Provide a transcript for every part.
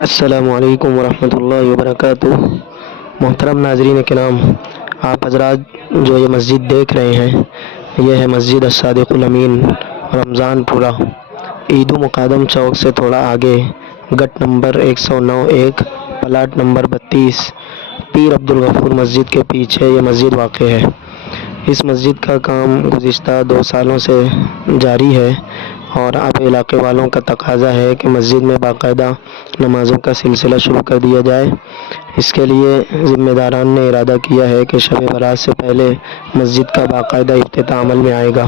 السلام علیکم ورحمۃ اللہ وبرکاتہ۔ محترم ناظرین کرام، آپ حضرات جو یہ مسجد دیکھ رہے ہیں، یہ ہے مسجد الصادق الامین رمضان پورہ، عید مقادم چوک سے تھوڑا آگے، گٹ نمبر 109(1), پلاٹ نمبر 32، پیر عبدالغفور مسجد کے پیچھے یہ مسجد واقع ہے۔ اس مسجد کا کام گزشتہ 2 سالوں سے جاری ہے، اور اب علاقے والوں کا تقاضا ہے کہ مسجد میں باقاعدہ نمازوں کا سلسلہ شروع کر دیا جائے۔ اس کے لیے ذمہ داران نے ارادہ کیا ہے کہ شب برات سے پہلے مسجد کا باقاعدہ افتتاح عمل میں آئے گا،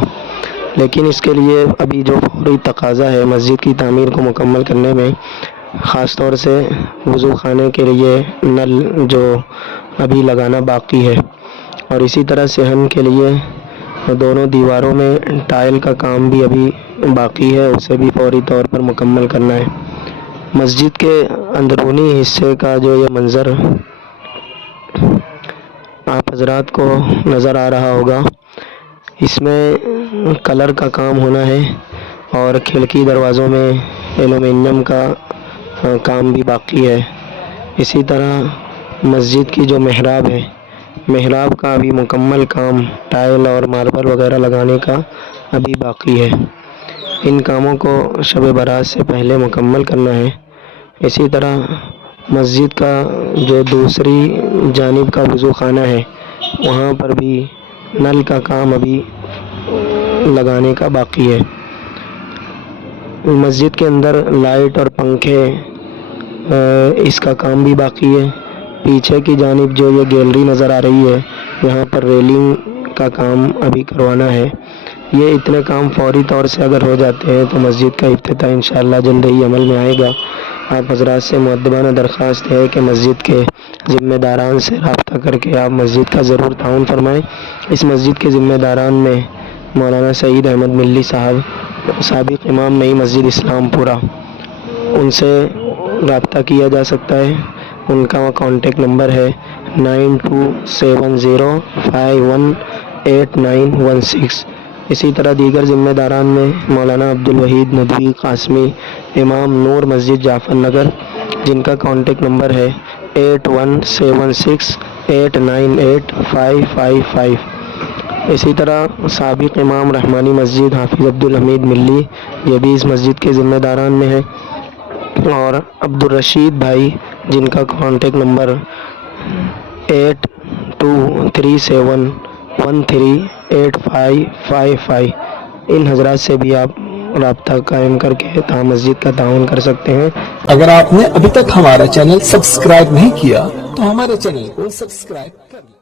لیکن اس کے لیے ابھی جو فوری تقاضا ہے مسجد کی تعمیر کو مکمل کرنے میں، خاص طور سے وضو خانے کے لیے نل جو ابھی لگانا باقی ہے، اور اسی طرح صحن کے لیے دونوں دیواروں میں ٹائل کا کام بھی ابھی باقی ہے، اسے بھی فوری طور پر مکمل کرنا ہے۔ مسجد کے اندرونی حصے کا جو یہ منظر آپ حضرات کو نظر آ رہا ہوگا، اس میں کلر کا کام ہونا ہے، اور کھڑکی دروازوں میں ایلومینیم کا کام بھی باقی ہے۔ اسی طرح مسجد کی جو محراب ہے، محراب کا بھی مکمل کام ٹائل اور ماربل وغیرہ لگانے کا ابھی باقی ہے۔ ان کاموں کو شب برات سے پہلے مکمل کرنا ہے۔ اسی طرح مسجد کا جو دوسری جانب کا وضو خانہ ہے، وہاں پر بھی نل کا کام ابھی لگانے کا باقی ہے۔ مسجد کے اندر لائٹ اور پنکھے اس کا کام بھی باقی ہے۔ پیچھے کی جانب جو یہ گیلری نظر آ رہی ہے، یہاں پر ریلنگ کا کام ابھی کروانا ہے۔ یہ اتنے کام فوری طور سے اگر ہو جاتے ہیں تو مسجد کا افتتاح انشاءاللہ جلد ہی عمل میں آئے گا۔ آپ حضرات سے مؤدبانہ درخواست ہے کہ مسجد کے ذمہ داران سے رابطہ کر کے آپ مسجد کا ضرور تعاون فرمائیں۔ اس مسجد کے ذمہ داران میں مولانا سعید احمد ملی صاحب، سابق امام نئی مسجد اسلام پورہ، ان سے رابطہ کیا جا سکتا ہے۔ ان کا کانٹیکٹ نمبر ہے 9270518916۔ اسی طرح دیگر ذمہ داران میں مولانا عبدالوحید ندوی قاسمی، امام نور مسجد جعفر نگر، جن کا کانٹیکٹ نمبر ہے 8176898555۔ اسی طرح سابق امام رحمانی مسجد حافظ عبدالحمید ملی، یہ بھی اس مسجد کے ذمہ داران میں ہے، اور عبدالرشید بھائی، جن کا کانٹیکٹ نمبر 8237138555۔ ان حضرات سے بھی آپ رابطہ قائم کر کے مسجد کا تعاون کر سکتے ہیں۔ اگر آپ نے ابھی تک ہمارا چینل سبسکرائب نہیں کیا تو ہمارے چینل کو سبسکرائب کر لیں۔